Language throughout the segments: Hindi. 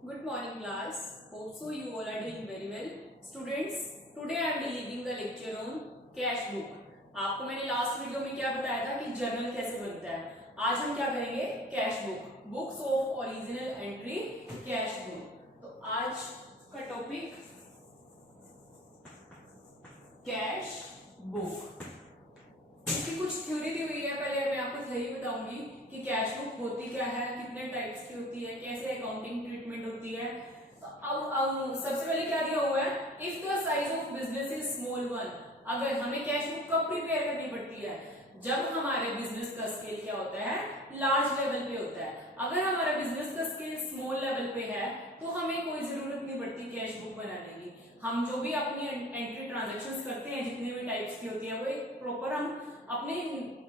Good morning class. Hope so you all are doing very well. Students, today I am delivering the lecture on cash book. आपको मैंने लास्ट वीडियो में क्या बताया था कि जर्नल कैसे बनता है. आज हम क्या करेंगे, cash book, books of original entry cash book. तो आज का टॉपिक कैश बुक. इसकी कुछ थ्योरी दी हुई है. पहले मैं आपको थ्योरी बताऊंगी कि कैश बुक होती क्या है, कितने टाइप्स की होती है, कैसे अकाउंटिंग ट्रीटमेंट होती है. तो अब सबसे पहले क्या दिया हुआ है, if the size of business is small one. अगर हमें कैश बुक कब प्रिपेयर करनी पड़ती है, जब हमारे बिजनेस का स्केल क्या होता है, लार्ज लेवल पे होता है. अगर हमारा बिजनेस का स्केल स्मॉल लेवल पे है तो हमें कोई जरूरत नहीं पड़ती कैश बुक बनाने की. हम जो भी अपनी एंट्री ट्रांजैक्शंस करते हैं, जितनी भी टाइप्स की होती है, वो एक प्रॉपर हम अपनी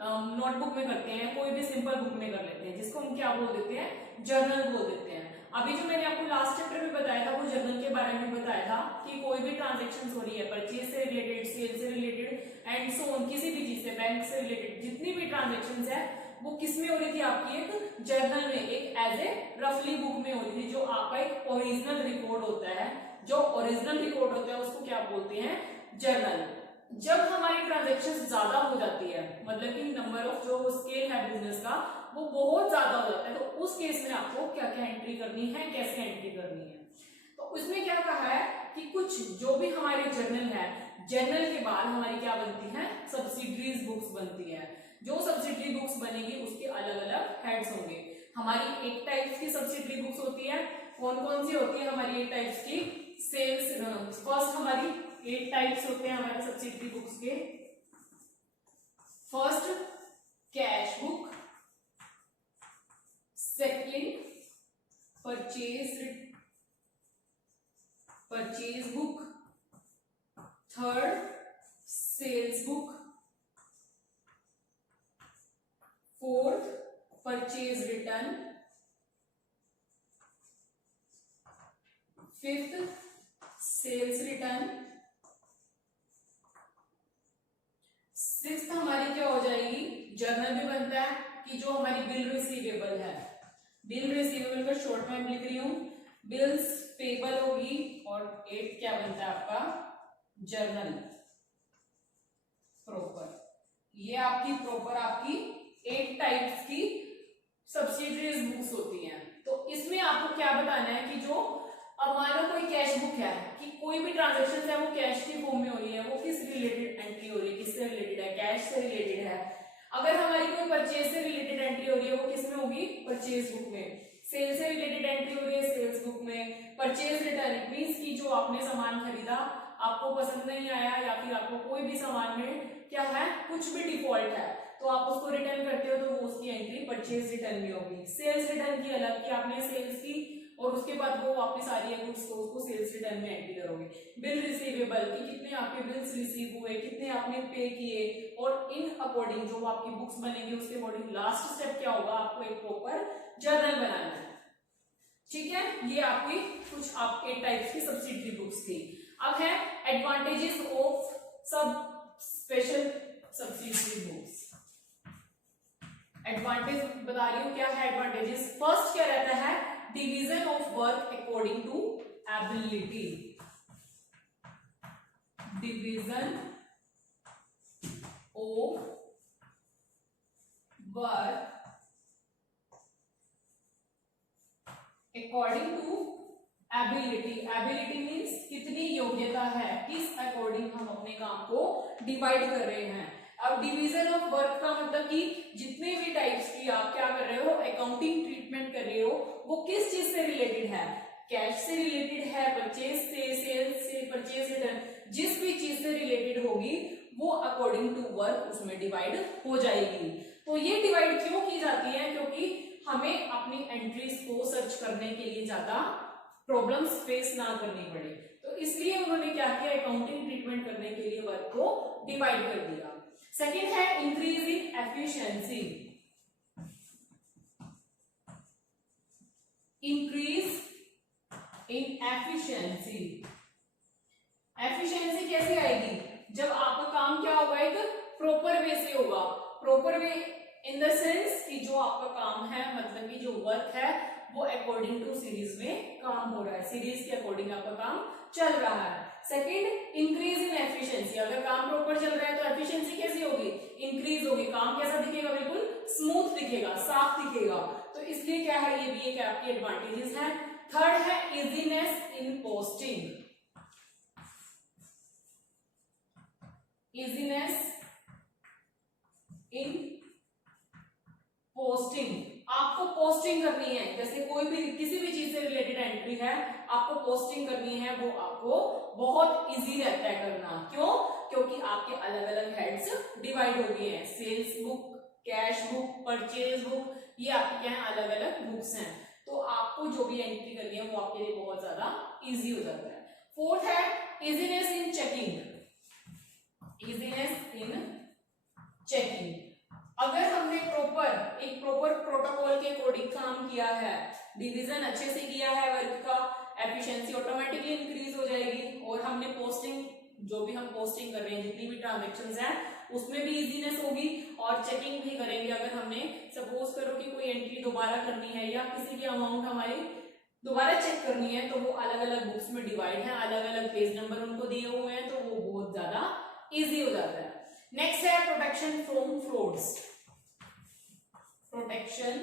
नोटबुक में करते हैं, कोई भी सिंपल बुक में कर लेते हैं, जिसको हम क्या बोल देते हैं, जर्नल बोल देते हैं. अभी जो मैंने आपको लास्ट चैप्टर में बताया था, वो जर्नल के बारे में बताया था कि कोई भी ट्रांजैक्शंस हो रही है, परचेज से रिलेटेड, सेल से रिलेटेड एंड सो ऑन, किसी भी चीज से, बैंक से रिलेटेड जितनी भी ट्रांजैक्शंस है, वो किस में हो रही थी, आपकी एक जर्नल में, एक एज ए रफली बुक में हो रही थी, जो आपका एक ओरिजिनल रिकॉर्ड होता है. जो ओरिजिनल रिकॉर्ड होता है उसको क्या बोलते हैं, जर्नल. जब हमारी ट्रांजैक्शंस ज्यादा हो जाती है, मतलब कि नंबर ऑफ जो स्केल है बिजनेस का वो बहुत ज्यादा हो जाता है, तो उस केस में आपको क्या क्या एंट्री करनी है, कैसे एंट्री करनी है. तो उसमें क्या कहा है कि कुछ जो भी हमारे जर्नल है, जर्नल के बाद हमारी क्या बनती है, सब्सिडरीज बुक्स बनती है. जो सब्सिडरी बुक्स बनेगी उसके अलग अलग हेड्स होंगे. हमारी एक टाइप्स की सब्सिडरी बुक्स होती है. कौन कौन सी होती है हमारी एक टाइप्स की, सेल्स. फर्स्ट हमारी 8 टाइप्स होते हैं हमारे सब्सिडरी बुक्स के. First cash book, second purchase book, third sales book, fourth purchase return, fifth sales return, sixth हमारी क्या हो जाएगी, जर्नल भी बनता है कि जो हमारी बिल रिसीवेबल है, बिल रिसीवेबल का शॉर्ट में लिख रही हूं, बिल्स पेबल होगी. और एट क्या बनता है आपका, जर्नल प्रॉपर. ये आपकी प्रॉपर आपकी 8 टाइप्स की सब्सिडरीज बुक्स होती हैं. तो इसमें आपको क्या बताना है कि जो अब मान लो कोई कैश बुक है, कि कोई भी ट्रांजैक्शन है वो कैश के फॉर्म में हो रही है, वो किस रिलेटेड एंट्री हो रही है, किससे रिलेटेड है, कैश से रिलेटेड है. अगर हमारी कोई परचेज से रिलेटेड एंट्री हो रही है, वो किसमें होगी, परचेज बुक में. सेल से रिलेटेड एंट्री हो रही है, सेल्स बुक में. परचेज रिटर्न इट मींस की जो आपने सामान खरीदा, आपको पसंद नहीं आया, या फिर आपको कोई भी सामान में क्या है, कुछ भी डिफॉल्ट है, तो आप उसको रिटर्न करते हो, तो वो उसकी एंट्री परचेज रिटर्न में होगी. सेल्स रिटर्न की अलग, कि आपने सेल्स की और उसके बाद वो वापस आ रही है गुड्स, तो उसको सेल्स रिटर्न में एंट्री करोगे. बिल रिसीवेबल की कितने आपके बिल्स रिसीव हुए, कितने आपने पे किए, और इन अकॉर्डिंग जो आपकी बुक्स बनेंगी उसके अकॉर्डिंग लास्ट स्टेप क्या होगा, आपको एक प्रॉपर जर्नल बनाना है. ठीक है, ये आपकी कुछ आपके टाइप्स की सब्सिडरी बुक्स थी. अब है एडवांटेजेस ऑफ सब स्पेशल सब्सिडरी बुक्स. एडवांटेज बता रही हूं, क्या है एडवांटेजेस. फर्स्ट क्या रहता है, division of work according to ability. Division of work according to ability. Ability means कितनी योग्यता है, किस अकॉर्डिंग हम अपने काम को डिवाइड कर रहे हैं. अब डिवीजन ऑफ वर्क का मतलब कि जितने भी टाइप्स की आप क्या कर रहे हो, अकाउंटिंग ट्रीटमेंट कर रहे हो, वो किस चीज से रिलेटेड है, कैश से रिलेटेड है, परचेज से, सेल्स से, परचेज रिटर्न, जिस भी चीज से रिलेटेड होगी वो अकॉर्डिंग टू वर्क उसमें डिवाइड हो जाएगी. तो ये डिवाइड क्यों की जाती है, क्योंकि हमें अपनी एंट्रीज को सर्च करने के लिए ज्यादा प्रॉब्लम्स फेस ना करनी पड़े, तो इसलिए उन्होंने क्या किया, अकाउंटिंग ट्रीटमेंट करने के लिए वर्क को डिवाइड कर दिया. सेकेंड है increase in efficiency. Increase in efficiency. Efficiency कैसे आएगी, जब आपका काम क्या होगा, एक प्रॉपर वे से होगा. Proper way in the sense कि जो आपका काम है, मतलब कि जो वर्क है वो अकॉर्डिंग टू सीरीज में काम हो रहा है, सीरीज के अकॉर्डिंग आपका काम चल रहा है। सेकंड, इंक्रीज इन एफिशिएंसी, अगर काम प्रॉपर चल रहा है तो एफिशिएंसी कैसी होगी, इंक्रीज होगी, काम कैसा दिखेगा, बिल्कुल स्मूथ दिखेगा, साफ दिखेगा। तो इसलिए क्या है, ये भी एक आपकी एडवांटेजेस है। थर्ड है इजीनेस इन पोस्टिंग, इजीनेस इन पोस्टिंग, आपको पोस्टिंग करनी है, जैसे कोई भी किसी भी चीज से रिलेटेड एंट्री है, आपको पोस्टिंग करनी है, वो आपको बहुत इजी रहता है करना। क्यों? क्योंकि आपके अलग अलग हेड्स डिवाइड हो गए हैं, sales book, cash book, purchase book, ये आपके क्या है, अलग अलग बुक्स हैं। तो आपको जो भी एंट्री करनी है वो आपके लिए बहुत ज्यादा इजी हो जाता है। फोर्थ है इजीनेस इन चेकिंग, इजीनेस इन चेकिंग, अगर हमने एक प्रॉपर प्रोटोकॉल के अकॉर्डिंग काम किया है, डिवीजन अच्छे से किया है वर्क का, एफिशिएंसी ऑटोमेटिकली इंक्रीज हो जाएगी। और हमने पोस्टिंग, जो भी हम पोस्टिंग कर रहे हैं, जितनी भी ट्रांजैक्शंस हैं उसमें भी इजीनेस होगी, और चेकिंग भी करेंगे। अगर हमने सपोज करो कि कोई एंट्री दोबारा करनी है या किसी की अमाउंट हमारी दोबारा चेक करनी है, तो वो अलग अलग बुक्स में डिवाइड है, अलग अलग पेज नंबर उनको दिए हुए हैं, तो वो बहुत ज्यादा इजी हो जाता है। नेक्स्ट है protection from frauds, protection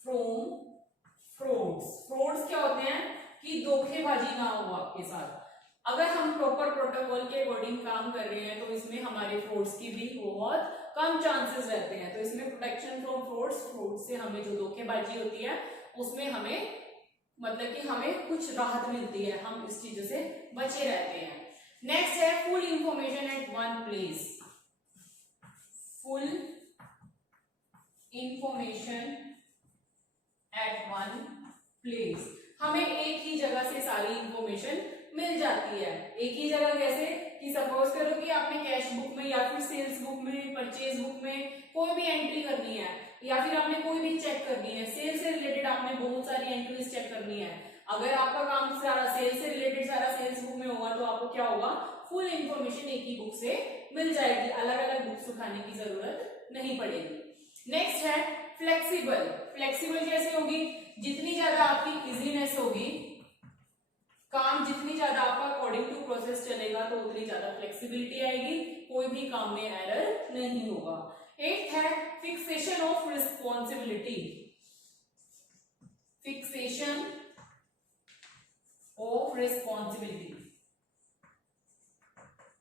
from frauds, frauds क्या होते हैं कि धोखेबाजी ना हो आपके साथ। अगर हम प्रॉपर प्रोटोकॉल के अकॉर्डिंग काम कर रहे हैं तो इसमें हमारे फ्रॉड्स की भी बहुत कम चांसेस रहते हैं। तो इसमें प्रोटेक्शन फ्रॉम फ्रॉड्स, फ्रॉड से हमें जो धोखेबाजी होती है उसमें हमें मतलब कि हमें कुछ राहत मिलती है, हम इस चीजों से बचे रहते हैं। नेक्स्ट है full information at one place, full information at one place, हमें एक ही जगह से सारी इंफॉर्मेशन मिल जाती है। एक ही जगह कैसे कि सपोज करो कि आपने कैश बुक में या फिर सेल्स बुक में, परचेज बुक में कोई भी एंट्री करनी है, या फिर आपने कोई भी चेक करनी है, सेल से रिलेटेड आपने बहुत सारी एंट्रीज चेक करनी है। अगर आपका काम सारा सेल से रिलेटेड सारा सेल्स बुक में होगा तो आपको क्या होगा, फुल इंफॉर्मेशन एक ही बुक से मिल जाएगी, अलग अलग बुक्स उठाने की जरूरत नहीं पड़ेगी। नेक्स्ट है फ्लेक्सिबल, फ्लेक्सिबल कैसे होगी, जितनी ज्यादा आपकी इजीनेस होगी, काम जितनी ज्यादा आपका अकॉर्डिंग टू प्रोसेस चलेगा तो उतनी ज्यादा फ्लेक्सिबिलिटी आएगी, कोई भी काम में एरर नहीं होगा। एट है fixation of responsibility, fixation of responsibility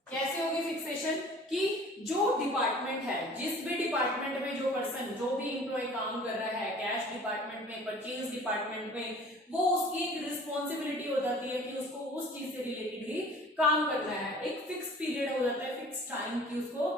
कैसे होगी फिक्सेशन, कि जो डिपार्टमेंट है, जिस भी डिपार्टमेंट में जो पर्सन, जो भी एम्प्लॉय काम कर रहा है, कैश डिपार्टमेंट में, परचेज डिपार्टमेंट में, वो उसकी एक रिस्पॉन्सिबिलिटी हो जाती है कि उसको उस चीज से रिलेटेड ही काम करना है। एक फिक्स पीरियड हो जाता है, फिक्स टाइम की उसको,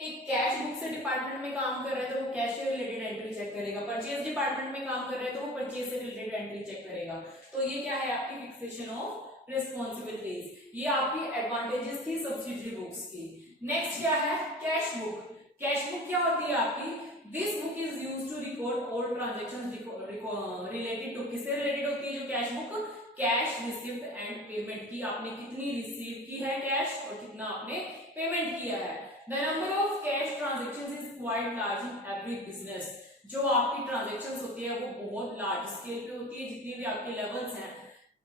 एक कैश बुक से डिपार्टमेंट में काम कर रहा है तो वो कैश से रिलेटेड एंट्री चेक करेगा, परचेज डिपार्टमेंट में काम कर रहा है तो वो परचेज से रिलेटेड एंट्री चेक करेगा। तो ये क्या है आपकी फिक्सेशन ऑफ रिस्पॉन्सिबिलिटीज, ये आपकी एडवांटेजेस थी सब्सिडरी बुक्स की। नेक्स्ट क्या है कैश बुक, कैश बुक क्या होती है आपकी, this book is used to record all transactions related to, किससे रिलेटेड होती है जो cash book, cash received and payment की, आपने कितनी रिसीव की है कैश और कितना आपने पेमेंट किया है। The number of cash transactions is quite large in every business, जो आपकी ट्रांजैक्शंस होती है वो बहुत लार्ज स्केल पे होती है, जितनी भी आपके लेवल्स हैं।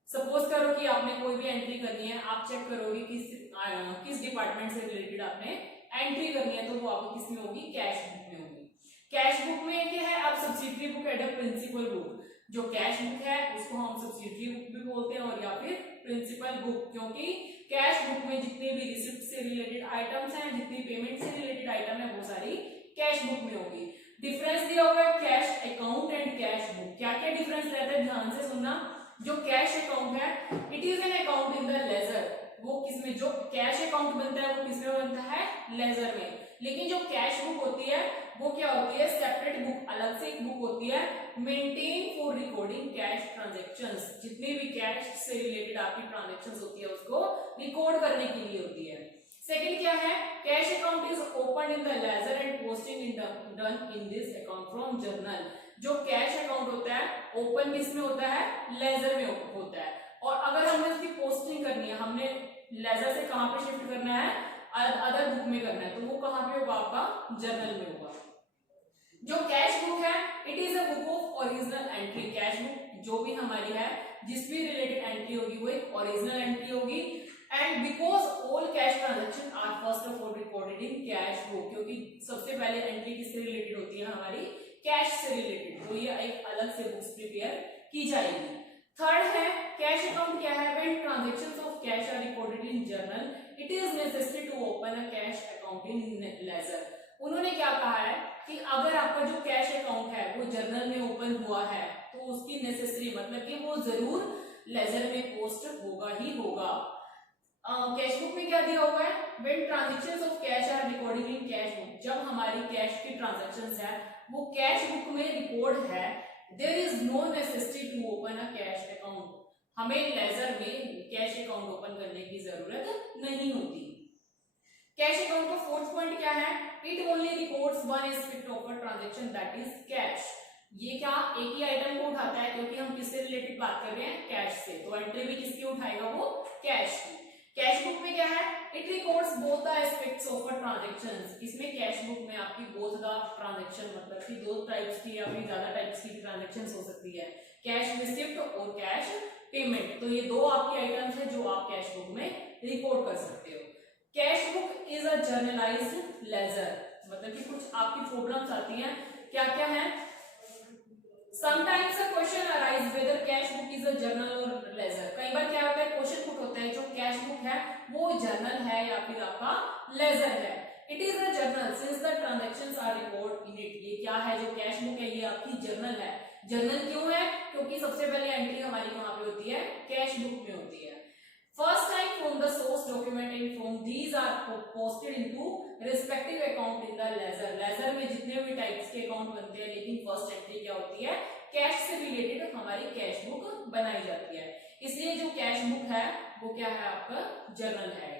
सपोज करो कि आपने कोई भी एंट्री करनी है, आप चेक करोगे किस डिपार्टमेंट से रिलेटेड आपने एंट्री करनी है, तो वो आपको किस में होगी, कैश बुक में होगी। कैश बुक में क्या है, आप subsidiary book and principal book, जो कैश बुक है उसको हम सब्सिडरी बुक भी बोलते हैं और या फिर प्रिंसिपल बुक, क्योंकि कैश बुक में जितने भी रिसिप्ट से रिलेटेड आइटम्स हैं, जितनी पेमेंट से रिलेटेड आइटम है वो सारी कैश बुक में होगी। डिफरेंस दिया हुआ है cash account and cash book, क्या क्या डिफरेंस रहता है ध्यान से सुनना। जो कैश अकाउंट है, it is an account in the ledger, वो किसमें, जो कैश अकाउंट बनता है वो किसमें बनता है, लेजर में। लेकिन जो कैश बुक होती है वो क्या होती है, सेपरेट बुक, अलग से एक बुक होती है, maintain for recording cash transactions, जितने भी कैश से रिलेटेड आपकी ट्रांजैक्शंस होती है उसको रिकॉर्ड करने के लिए होती है। सेकंड क्या है, cash account is open in the ledger and posting in done in this account from journal, जो कैश अकाउंट होता है ओपन किसमें होता है, लेजर में होता है, और अगर हमने उसकी पोस्टिंग करनी है, हमने लेजर से कहां पे शिफ्ट करना है, अदर बुक में करना है, तो वो कहां पे होगा, आपका जर्नल में होगा। जो कैश बुक है it is a book of original entry. Cash book जो भी हमारी है जिस भी रिलेटेड एंट्री होगी वो एक ओरिजिनल एंट्री होगी। And because all cash transaction are first of all recorded in cash book, क्योंकि सबसे पहले एंट्री किससे रिलेटेड होती है हमारी कैश से रिलेटेड, तो ये एक अलग से बुक्स प्रिपेयर की जाएगी। थर्ड है कैश अकाउंट क्या है, when transactions of cash are recorded in journal it is necessary to open a cash account in ledger. उन्होंने क्या कहा है कि अगर आपका जो कैश अकाउंट है वो जर्नल में ओपन हुआ है तो उसकी नेसेसरी मतलब कि वो जरूर लेजर में पोस्ट होगा ही होगा। कैश बुक में क्या दिया हुआ है, when transactions of cash are recorded in cash book, जब हमारी कैश की ट्रांजैक्शंस है वो कैश बुक में रिकॉर्ड है, there is no necessity to open a cash account, हमें लेजर में कैश अकाउंट ओपन करने की जरूरत नहीं होती। कैश अकाउंट का फोर्थ पॉइंट क्या है, it only records one aspect of a transaction that is cash. ये क्या एक ही आइटम को उठाता है, क्योंकि हम किससे रिलेटेड बात कर रहे हैं कैश से, तो एंट्री भी किसकी उठाएगा वो कैश की। कैश बुक में क्या है, it records both the aspects of a transactions. इसमें कैश बुक में आपकी बोथ द ट्रांजैक्शन मतलब कि दो टाइप्स की या फिर ज्यादा टाइप्स की ट्रांजैक्शंस हो सकती है, कैश रिसिप्ट और कैश पेमेंट, तो ये दो आपके आइटम्स है जो आप कैश बुक में रिकॉर्ड कर सकते हो। Cash book is a journalised ledger, मतलब कि कुछ आपकी प्रॉब्लम्स आती हैं, क्या क्या है, sometimes a question arise whether cash book is a journal और लेजर। कई बार क्या होता है क्वेश्चन पुट होता है जो कैश बुक है वो जर्नल है या फिर आपका लेजर है। It is a journal since the transactions are record in it. ये क्या है, जो कैश बुक है ये आपकी जर्नल है। जर्नल क्यों है, क्योंकि सबसे पहले एंट्री हमारी कहाँ पे होती है, कैश बुक में होती है। First time from the source document and from these are posted into respective account in the ledger। Ledger में जितने भी टाइप्स के अकाउंट बनते हैं, लेकिन फर्स्ट एंट्री क्या होती है, कैश से रिलेटेड हमारी कैश बुक बनाई जाती है। इसलिए जो कैश बुक है वो क्या है आपका जर्नल है।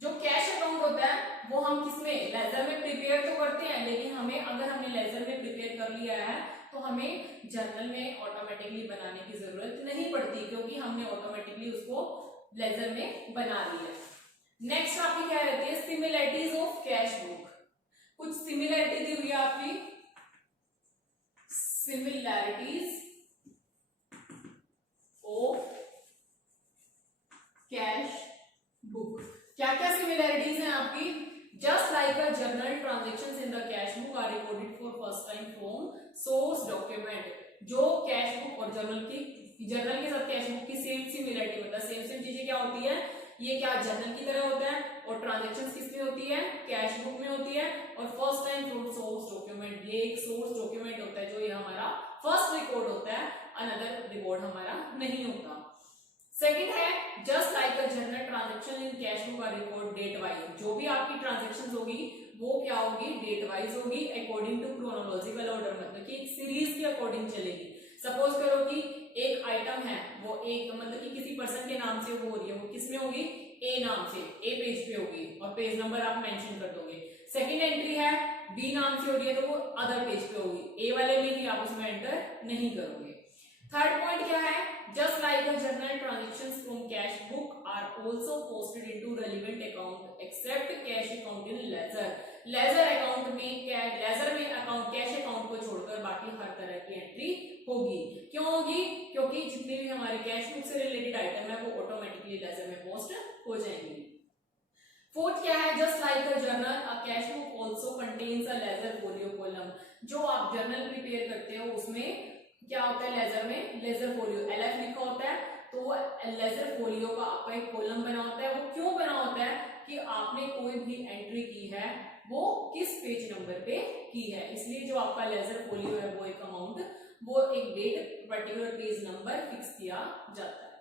जो कैश अकाउंट होता है वो हम किसमें लेजर में प्रिपेयर तो करते हैं, लेकिन हमें अगर हमने लेजर में प्रिपेयर कर लिया है तो हमें जर्नल में ऑटोमेटिकली बनाने की जरूरत नहीं पड़ती, क्योंकि हमने ऑटोमेटिकली उसको लेजर में बना लिया। नेक्स्ट आपकी क्या रहती है, सिमिलरिटीज ऑफ कैश बुक। कुछ सिमिलरिटी दी हुई है आपकी, सिमिलरिटीज ऑफ कैश बुक। क्या क्या सिमिलरिटीज हैं आपकी, just like a journal transactions in the cash book are recorded for first time from source document. जो कैश बुक और जर्नल के साथ कैश बुक की सेम सिमिलरिटी मतलब सेम चीजें क्या होती है, ये क्या जर्नल की तरह होता है और ट्रांजैक्शंस किसमें होती है, कैश बुक में होती है। और first time from source document, ये एक सोर्स डॉक्यूमेंट होता है जो ये हमारा फर्स्ट रिकॉर्ड होता है, अनदर रिकॉर्ड हमारा नहीं होता। सेकंड है just like a journal transaction in cash book are record date wise. जो भी आपकी ट्रांजैक्शंस होगी वो क्या होगी, डेट वाइज होगी, अकॉर्डिंग टू क्रोनोलॉजिकल ऑर्डर, मतलब कि एक सीरीज के अकॉर्डिंग चलेगी। सपोज करो कि एक आइटम है वो एक मतलब कि किसी पर्सन के नाम से वो हो रही है, वो किसमें होगी, ए नाम से, ए पेज पे होगी और पेज नंबर आप मेंशन कर दोगे। सेकंड एंट्री है बी नाम से हो रही है तो वो अदर पेज पे होगी, ए वाले में ही आप उसमें एंटर नहीं करोगे। थर्ड पॉइंट क्या है, just like the journal transactions from cash book are also posted into relevant account except cash account in ledger. Ledger account में लेजर में अकाउंट कैश अकाउंट को छोड़कर बाकी हर तरह की एंट्री होगी। क्यों होगी, क्योंकि जितनी भी हमारी कैश बुक से रिलेटेड आइटम है वो ऑटोमेटिकली लेजर में पोस्ट हो जाएंगी। फोर्थ क्या है, just like a journal a cash book also contains a ledger folio column. जो आप जर्नल प्रिपेयर करते हो उसमें क्या होता है, लेजर में लेजर फोलियो एलएफ लिखा होता है, तो लेजर फोलियो का आपका एक कॉलम बना होता है। वो क्यों बना होता है कि आपने कोई भी एंट्री की है वो किस पेज नंबर पे की है, इसलिए जो आपका लेजर फोलियो है वो एक अमाउंट, वो एक date particular page number fix किया जाता है।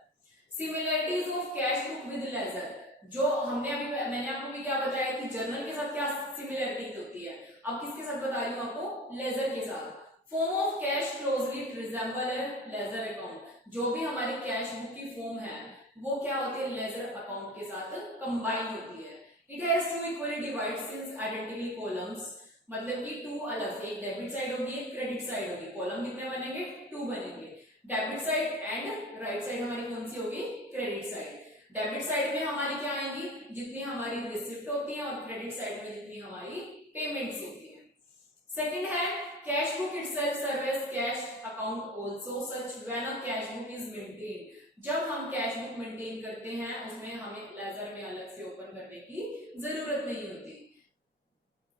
Similarities of cash book with ledger, जो मैंने आपको भी क्या बताया कि जर्नल के साथ क्या सिमिलरिटी होती है, अब किसके साथ बता रही हूँ आपको, लेजर के साथ। Form of cash closely resemble A ledger account, जो भी हमारी कैश बुक की फॉर्म है वो क्या होती है, लेजर अकाउंट के साथ कंबाइन होती है। It has to equally divide since identical columns, मतलब कि टू अलग, एक डेबिट साइड होगी एक क्रेडिट साइड होगी, कॉलम कितने बनेंगे, टू बनेंगे। Debit side and right side हमारी कौन सी होगी, क्रेडिट साइड। डेबिट साइड में हमारी क्या आएंगी, जितनी हमारी रिसिप्ट होती है, और क्रेडिट साइड में जितनी हमारी पेमेंट्स होती है। सेकंड है cash book itself serve as cash account also such when a cash book is maintain. जब हम कैश बुक मेंटेन करते हैं उसमें हमें लेजर में अलग से ओपन करने की जरूरत नहीं होती।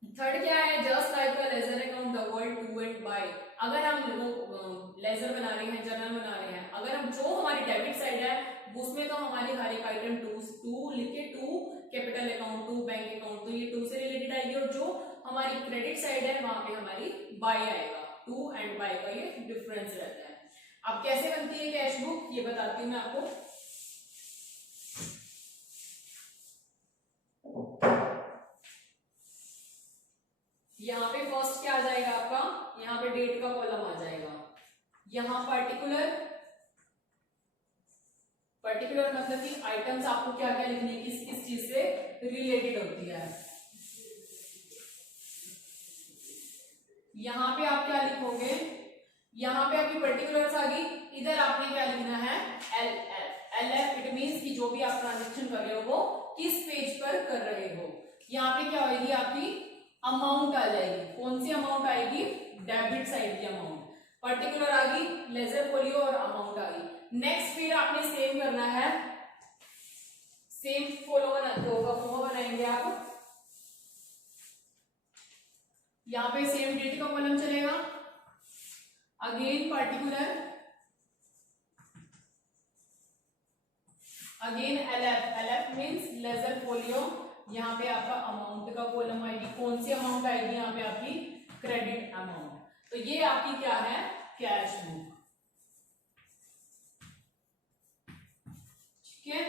थर्ड क्या है, just like a ledger account the word to and by. अगर हम लेजर बना रहे हैं, जर्नल बना रहे हैं, अगर हम जो हमारी डेबिट साइड है उसमें तो हमारी हर एक आइटम टू लिख के, to capital account, to bank account, तो ये टू से रिलेटेड आएगी, और जो हमारी क्रेडिट साइड है वहां पे हमारी बाय आएगा। टू एंड बाय का ये डिफरेंस रहता है। अब कैसे बनती है कैश बुक ये बताती हूँ मैं आपको। यहाँ पे फर्स्ट क्या आ जाएगा आपका, यहाँ पे डेट का कॉलम आ जाएगा, यहाँ पर्टिकुलर मतलब कि आइटम्स आपको क्या क्या लिखने की किस किस चीज से रिलेटेड होती है। यहाँ पे आप क्या लिखोगे, यहाँ पे आपकी पर्टिकुलर्स आ गई, इधर आपने क्या लिखना है LF। इट मींस कि जो भी आप ट्रांजेक्शन कर रहे हो वो किस पेज पर कर रहे हो। यहाँ पे क्या होगी आपकी अमाउंट आ जाएगी, कौन सी अमाउंट आएगी, डेबिट साइड की अमाउंट। पर्टिकुलर आ गई, लेजर फोलियो और अमाउंट आ गई। नेक्स्ट फिर आपने सेम करना है, सेम फॉलो बनाएंगे आप। यहाँ पे सेम डेट का कॉलम चलेगा, again particular, again LF means ledger folio. यहाँ पे आपका अमाउंट का कॉलम आएगी, कौन सी अमाउंट आएगी यहाँ पे आपकी क्रेडिट अमाउंट। तो ये आपकी क्या है कैश बुक। ठीक है,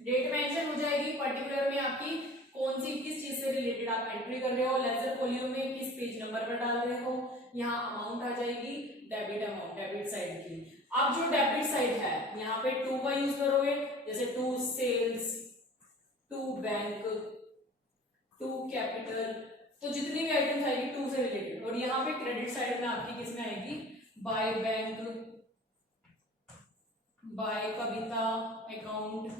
डेट मेंशन हो जाएगी, पर्टिकुलर में आपकी कौन सी किस चीज से रिलेटेड आप एंट्री कर रहे हो, लेजर फोलियो में किस पेज नंबर पर डाल रहे हो। यहाँ अमाउंट आ जाएगी डेबिट अमाउंट, डेबिट साइड की। अब जो डेबिट साइड है यहाँ पे टू का यूज करोगे, जैसे to sales, to bank, to capital, तो जितनी भी आइटम्स आएगी टू से रिलेटेड। और यहाँ पे क्रेडिट साइड में आपकी किस में आएगी, by bank, by Kavita account,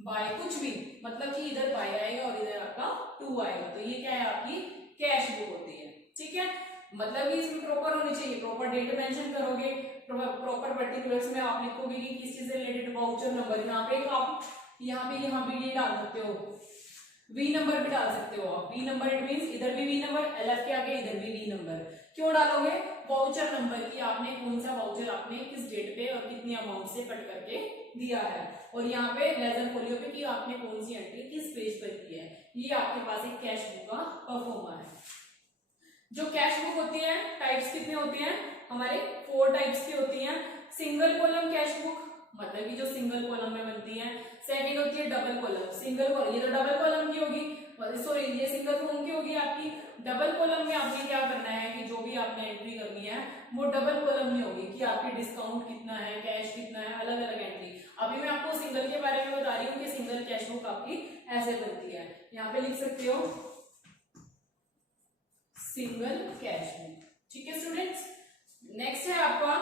by कुछ भी, मतलब कि इधर बाय आएगा और इधर आपका टू आएगा। तो ये क्या है आपकी कैश बुक होती है। ठीक है, मतलब कि इसमें प्रॉपर होनी चाहिए, प्रॉपर डेट मेंशन करोगे, प्रॉपर पर्टिकुलर्स में आप लिखोगे कि किस चीज से रिलेटेड, वाउचर नंबर। यहाँ पे आप यहाँ भी ये डाल सकते हो, वी नंबर भी डाल सकते हो आप। वी नंबर इट मींस इधर भी वी नंबर, LF के आगे इधर भी वी नंबर। क्यों डालोगे, वाउचर नंबर की आपने कौन सा वाउचर आपने किस डेट पे और कितनी अमाउंट से कट करके दिया है, और यहाँ पे लेजर फोलियो पे कि आपने कौन सी एंट्री किस पेज पर की है। ये आपके पास एक कैश बुक का परफॉर्मा है। जो कैश बुक होती है टाइप्स कितने होते हैं हमारे, 4 टाइप्स की होती हैं। सिंगल कॉलम कैश बुक, मतलब कि जो सिंगल कॉलम में बनती है। सेकंड होती है डबल कॉलम, सिंगल कॉलम ये तो डबल कॉलम की होगी, सॉरी ये सिंगल कॉलम की होगी आपकी। डबल कॉलम में आपने क्या करना है कि जो भी आपने एंट्री करनी है वो डबल कॉलम में होगी, कि आपकी डिस्काउंट कितना है, कैश कितना है, अलग अलग एंट्री। अभी मैं आपको सिंगल के बारे में बता रही हूँ कि सिंगल कैश बुक आपकी ऐसे बनती है। यहाँ पे लिख सकते हो सिंगल कैश बुक। ठीक है स्टूडेंट्स, नेक्स्ट है आपका,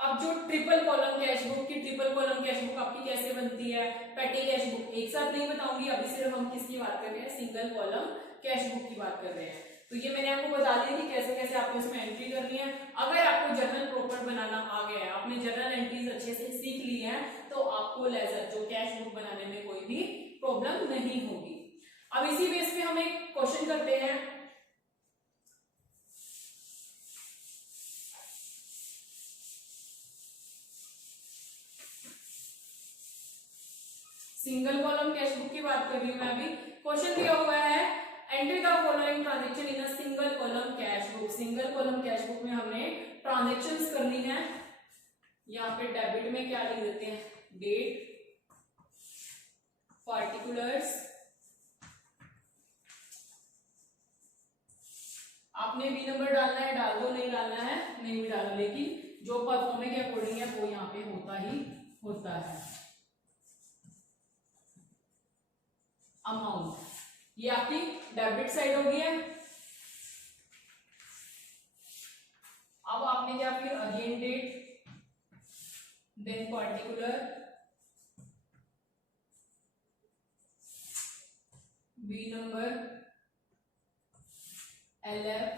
अब जो ट्रिपल कॉलम कैश बुक की, ट्रिपल कॉलम कैश बुक आपकी कैसे बनती है, पेटी कैश बुक। एक साथ नहीं बताऊंगी, अभी सिर्फ हम किसकी बात कर रहे हैं, सिंगल कॉलम कैश बुक की बात कर रहे हैं। तो ये मैंने आपको बता दिया कि कैसे कैसे आपको इसमें एंट्री करनी है। अगर आपको जर्नल प्रॉपर बनाना आ गया है, आपने जर्नल एंट्रीज अच्छे से सीख ली है, तो आपको लेजर जो कैश बुक बनाने में कोई भी प्रॉब्लम नहीं होगी। अब इसी बेस पे हम एक क्वेश्चन करते हैं। सिंगल कॉलम कैश बुक की बात कर रही हूं मैं अभी। क्वेश्चन दिया हुआ है, entry the following transaction in a single column cash book. Single column cash book में हमने ट्रांजैक्शंस करनी है। यहाँ पे डेबिट में क्या लिख देते हैं, डेट, पार्टिकुलर्स, आपने वी नंबर डालना है डाल दो, नहीं डालना है नहीं भी डालो, लेकिन जो परफॉर्मे के अकॉर्डिंग है वो यहाँ पे होता ही होता है। अमाउंट, ये आपकी डेबिट साइड होगी है। अब आपने क्या फिर again date, then particular, B number, LF,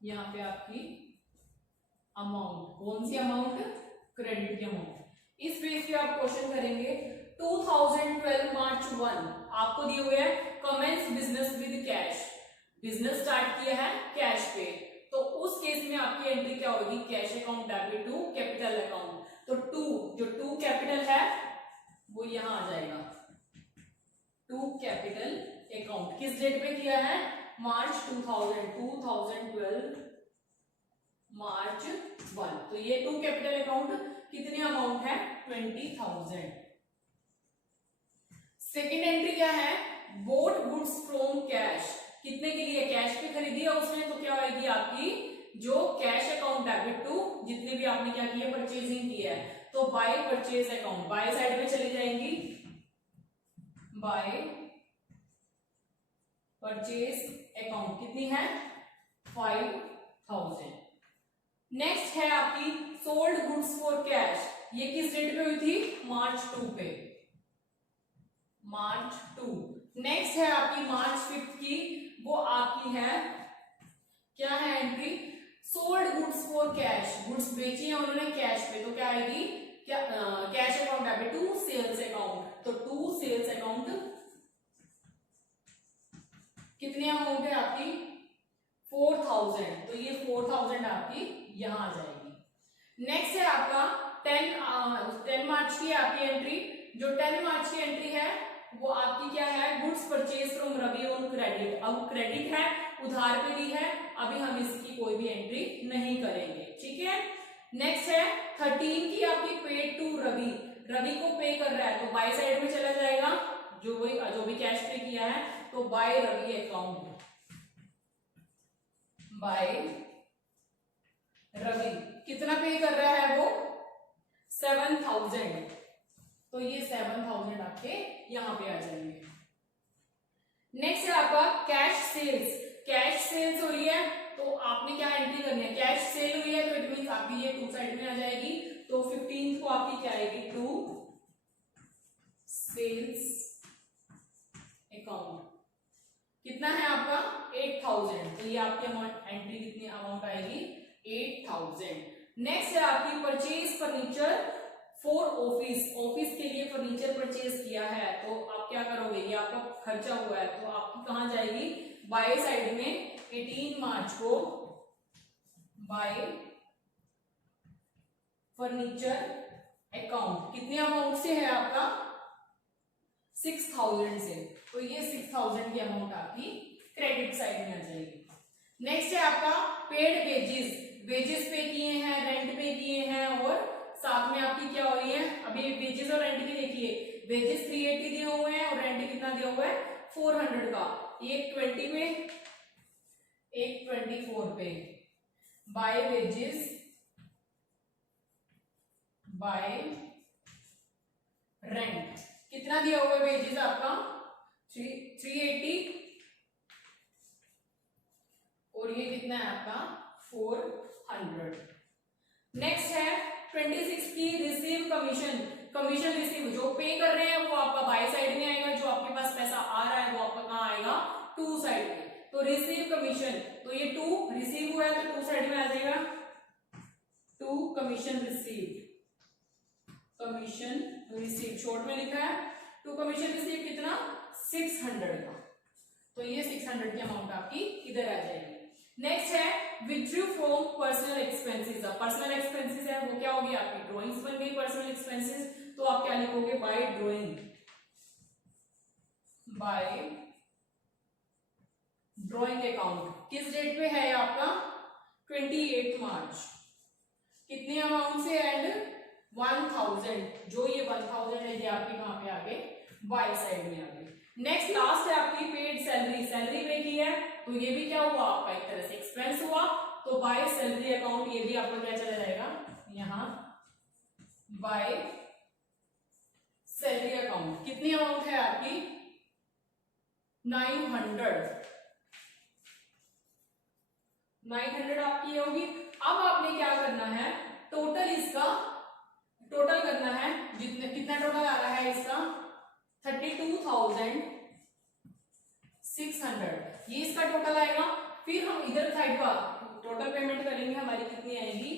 यहाँ पे आपकी अमाउंट, कौन सी अमाउंट, क्रेडिट की अमाउंट। इस बेस पे आप क्वेश्चन करेंगे 2012 मार्च 1 आपको दिए हुए है commence business with cash, business start किया है कैश पे, तो उस केस में आपकी एंट्री क्या होगी, cash account debit to capital account. तो टू कैपिटल है वो यहां आ जाएगा, टू कैपिटल अकाउंट किस डेट पे किया है, मार्च 2012 मार्च 1, तो ये टू कैपिटल अकाउंट कितनी अमाउंट है, 20,000। सेकेंड एंट्री क्या है, बोट गुड्स फ्रॉम कैश, कितने के लिए, कैश पे खरीदी है उसने, तो क्या आएगी आपकी जो कैश अकाउंट डेबिट टू जितने भी आपने क्या किया, परचेजिंग किया है, तो by purchase account, by side में चली जाएंगी, बाय परचेज अकाउंट कितनी है, 5,000। नेक्स्ट है आपकी सोल्ड गुड्स फॉर कैश, ये किस डेट पे हुई थी, मार्च 2 पे, मार्च 2। नेक्स्ट है आपकी मार्च 5 की, वो आपकी है क्या है entry, sold goods for cash, goods बेची है उन्होंने कैश पे, तो क्या आएगी, क्या cash account debit to sales account, तो टू सेल्स अकाउंट कितनी अमाउंट है आपकी, 4,000, तो ये 4,000 आपकी यहां आ जाएगी। नेक्स्ट है आपका 10 मार्च की आपकी एंट्री, जो 10 मार्च की एंट्री है वो आपकी क्या है, goods purchase from Ravi on credit, अब क्रेडिट है, उधार पे ली है, अभी हम इसकी कोई भी एंट्री नहीं करेंगे, ठीक है। नेक्स्ट है 13 की आपकी पेड टू रवि, रवि को पे कर रहा है तो बाय साइड में चला जाएगा, जो भी कैश पे किया है, तो by Ravi account, by Ravi कितना पे कर रहा है वो, 7,000, तो ये 7,000 आपके यहां पे आ जाएंगे। नेक्स्ट है आपका कैश सेल्स, कैश सेल्स हुई है तो आपने क्या एंट्री करनी है, कैश सेल हुई है तो इट मींस आपकी ये टू साइड में आ जाएगी, तो 15 को आपकी क्या आएगी, टू सेल्स अकाउंट, कितना है आपका 8,000, तो ये आपकी अमाउंट एंट्री कितनी अमाउंट आएगी, 8,000। नेक्स्ट है आपकी purchase furniture for office, office के लिए फर्नीचर परचेज किया है, तो आप क्या करोगे, ये आपका खर्चा हुआ है तो आपकी कहां जाएगी, बाय साइड में 18 मार्च को बाय फर्नीचर अकाउंट, कितने अमाउंट से है आपका, 6,000 से, तो ये 6,000 की अमाउंट आपकी क्रेडिट साइड में आ जाएगी। नेक्स्ट है आपका पेड वेजेस, वेजेस पे किए हैं, रेंट पे किए हैं, और साथ में आपकी क्या हो रही है, अभी वेजेस और रेंट की देखिए, वेजेस 380 दिए हुए हैं और रेंट कितना दिया हुआ है 400 का, एक 20 पे एक 24 पे, बाय वेजेस बाय रेंट कितना दिया हुआ है वेजेस आपका 380 और ये कितना है आपका 400। नेक्स्ट है 26 की रिसीव कमीशन, कमीशन रिसीव जो पे कर रहे हैं वो आपका बाय साइड में आएगा, जो आपके पास पैसा आ रहा है वो आपका कहां आएगा टू साइड में, तो रिसीव कमीशन, तो ये टू रिसीव हुआ है तो टू साइड में आ जाएगा, to commission receive, commission receive short में लिखा है, टू कमीशन रिसीव कितना 600 का, तो ये 600 की अमाउंट आपकी इधर आ जाएगी। नेक्स्ट है withdrew from personal expenses, personal expenses है वो क्या होगी आपकी ड्राइंग्स बन गई पर्सनल एक्सपेंसेस, तो आप क्या लिखोगे by drawing, by drawing account, किस डेट पे है आपका 28 मार्च, कितने अमाउंट से एंड 1000, जो ये 1000 है ये आपके कहां पे आ गए बाय साइड में आ गए। नेक्स्ट लास्ट है आपकी पेड सैलरी, सैलरी पे की है तो ये भी क्या हुआ आपका एक तरह से एक्सपेंस हुआ, तो बाय सैलरी अकाउंट ये भी आपका क्या चला जाएगा यहां बाय सैलरी अकाउंट, कितनी अमाउंट है आपकी 900 आपकी होगी। अब आपने क्या करना है टोटल इसका टोटल करना है, जितने कितना टोटल आ रहा है इसका 32,600 ये इसका टोटल आएगा। फिर हम इधर साइड का टोटल पेमेंट करेंगे हमारी कितनी आएगी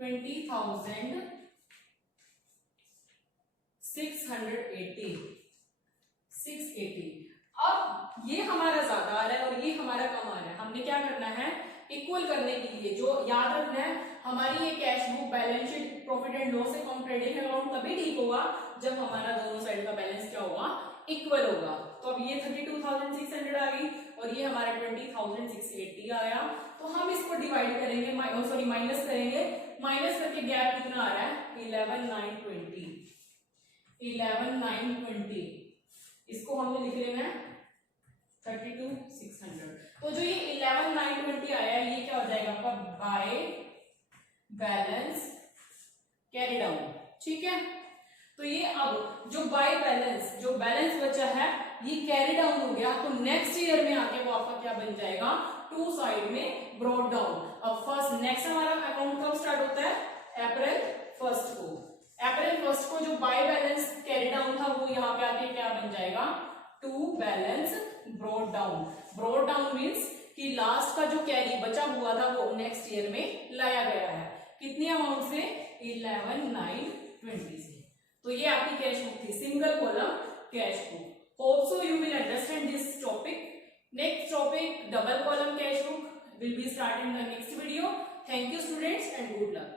20,680। अब ये हमारा ज्यादा आ रहा है और ये हमारा कम आ रहा है, हमने क्या करना है इक्वल करने के लिए जो याद रखना है, हमारी ये cash book balance sheet profit and loss account trading account तभी ठीक होगा जब हमारा दोनों साइड का बैलेंस क्या होगा इक्वल होगा। तो अब ये 32,600 आ गई और ये हमारा 20,680 आया। तो हम इसको डिवाइड करेंगे सॉरी माइनस करेंगे, माइनस करके गैप कितना आ रहा है 11,920। इसको हमने लिख लेना है 32,600। तो जो ये 11,920 आया है ये क्या हो जाएगा आपका बाय बैलेंस कैरी डाउन, ठीक है। तो ये अब जो बाय बैलेंस जो बैलेंस बचा है ये कैरी डाउन हो गया, तो नेक्स्ट ईयर में आके वो आपका क्या बन जाएगा टू साइड में ब्रॉट डाउन। अब फर्स्ट नेक्स्ट हमारा अकाउंट कब स्टार्ट होता है अप्रैल 1 को। अप्रैल 1 को जो बाय बैलेंस कैरी डाउन था वो यहाँ पे आके क्या बन जाएगा to balance brought down. Brought down means कि लास्ट का जो कैरी बचा हुआ था वो नेक्स्ट ईयर में लाया गया है, कितनी अमाउंट से 11,920 से। तो ये आपकी कैश बुक थी, single column cash book. Hope so you will understand this topic. Next topic double column cash book will be started in the next video. Thank you students and good luck.